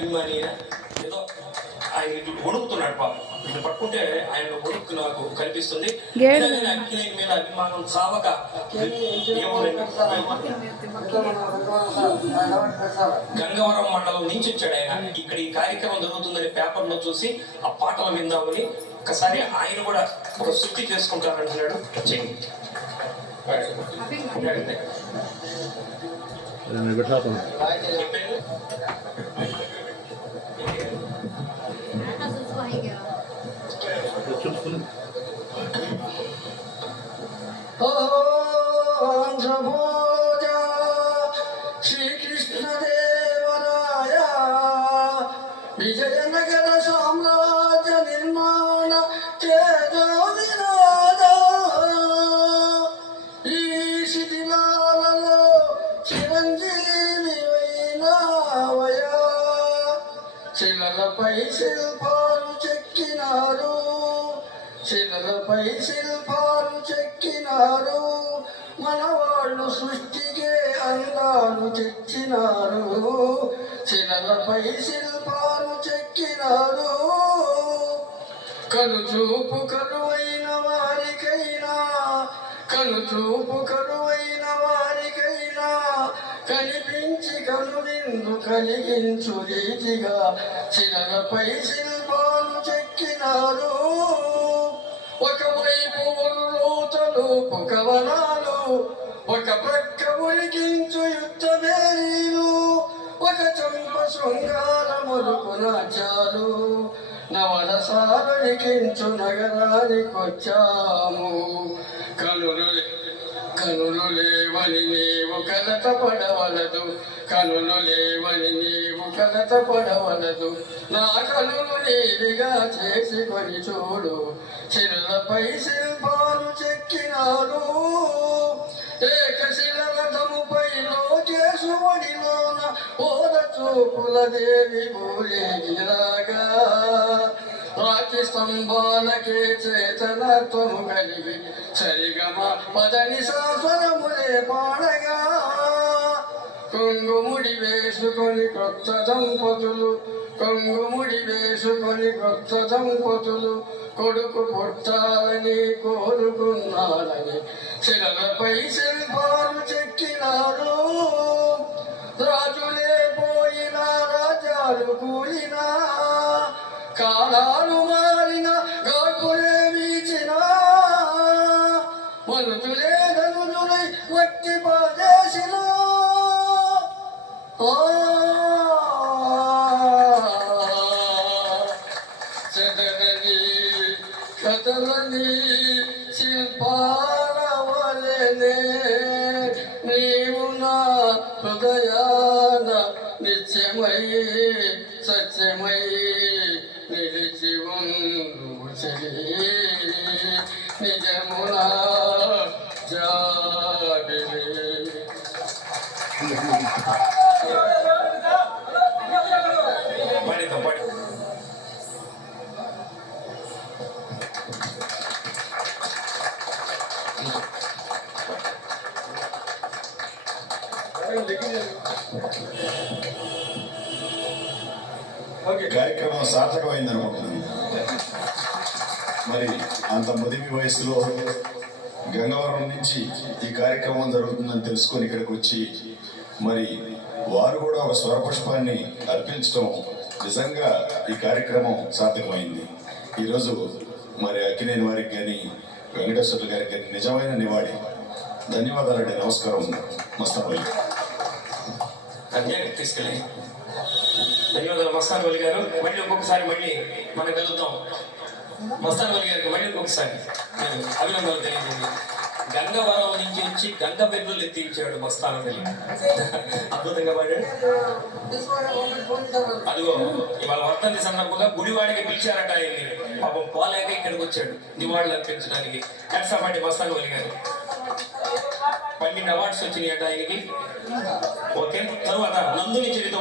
అభిమాని ఏదో ఆయన ఇటు వణుకుతున్నాడు పాపం. ఇటు పట్టుకుంటే ఆయన వణుకు నాకు కనిపిస్తుంది. అక్కినేని మీద అభిమానం చావక గంగవరం మండలం నుంచి వచ్చాడు ఆయన. ఇక్కడ ఈ కార్యక్రమం జరుగుతుందని పేపర్లో చూసి ఆ పాటలు విందామని ఒకసారి ఆయన కూడా ఒక శుద్ధి చేసుకుంటారంటున్నాడు. చేయండి. శ్రీకృష్ణదేవరాయ విజయనగర సామ్రాజ్య నిర్మాణ తేజో విరాజ ఈ శిథిలాలలో చిరంజీవి వైనావయా శిలలపై శిల్పాలు చెక్కినారు, శిలలపై శిల్పాలు చెక్కినారు, మనవాళ్ళు సృష్టికే అందాలు తెచ్చినారు, శిలలపై శిల్పాలు చెక్కినారు. కనుచూపు కరువైన వారికైనా, కనుచూపు కరువైన వారికైనా కనిపించి కనువిందు కలిగించు రీతిగా శిలలపై శిల్పాలు చెక్కినారు. ఒకవైపు ఉర్రూతలూపు కవనాలు, ఒక ప్రక్క ఉరికించు యుద్ధమేరీలు, ఒక చంప శృంగార మరుపు నాట్యాలు, నవరసాలకించు నగరానికొచ్చాము. కనులు లేవని నీవు కలత పడవలదు, కనులు లేవని నీవు కలత పడవలదు, నా కనులు నీవిగా చేసుకొని చూడు, శిలలపై శిల్పాలు చెక్కినారు. ఏకశిలరథముపై లోకేశువడిలోన ఓద చూపుల దేవి ఊరేగిరాగా, రాతి స్తంభాలకే చేతనత్వము కలిగి సరిగమ పదని సాస్వరములే పాడగా, కొంగుముడి వేసుకొని కొత్త దంపతులు, కొంగుముడి వేసుకొని కొత్త దంపతులు కొడుకు పుట్టాలని కోరుకున్నారని శిలలపై శిల్పాలు చెక్కినారు. రాజులే పోయినా రాజ్యాలు కూలినా, కాలాలు మారిన గాకులే వీచిన, మనుషులే ధనుజులై వట్టి పాదేశిన, చెదరని కదలని శిల్పాల వలెనే నీవు నా హృదయాన నిత్యమై సత్యమై నిలిచి నిజమునా జాబిలే. కార్యక్రమం సార్థకమైంది అనుకుంటున్నాను. మరి అంత ముదిమి వయసులో గంగవరం నుంచి ఈ కార్యక్రమం జరుగుతుందని తెలుసుకొని ఇక్కడికి వచ్చి మరి వారు కూడా ఒక స్వరపుష్పాన్ని అర్పించడం నిజంగా ఈ కార్యక్రమం సార్థకమైంది. ఈరోజు మరి అక్కినేని వారికి కానీ వెంకటేశ్వర్లు గారికి కానీ నిజమైన నివాళి. ధన్యవాదాలండి. నమస్కారం. మస్తాన్ అధ్యాయానికి తీసుకెళ్ళి ధన్యవాదాలు మస్తాన్ వలి గారు. మళ్ళీ ఒక్కొక్కసారి మళ్ళీ మనం కలుద్దాం. మస్తాన్ వలి గారికి మళ్ళీ ఇంకొకసారి నేను అభినందనలు తెలియజేయండి. గంగవరం నుంచి వచ్చి గంగ బెడ్లు ఎత్తించాడు మస్తాన్ వలి. అద్భుతంగా పాడాడు. అదిగో ఇవాళ వర్ధంతి సందర్భంగా గుడివాడికి పిలిచారట ఆయన్ని. పాపం పోలేక ఇక్కడికి వచ్చాడు నివాళులు అర్పించడానికి. కట్సాపాటి మస్తాన్ వలి గారు 12 అవార్డ్స్ వచ్చినాయట ఆయనకి. ఓకే, తర్వాత నందుని చరిత్ర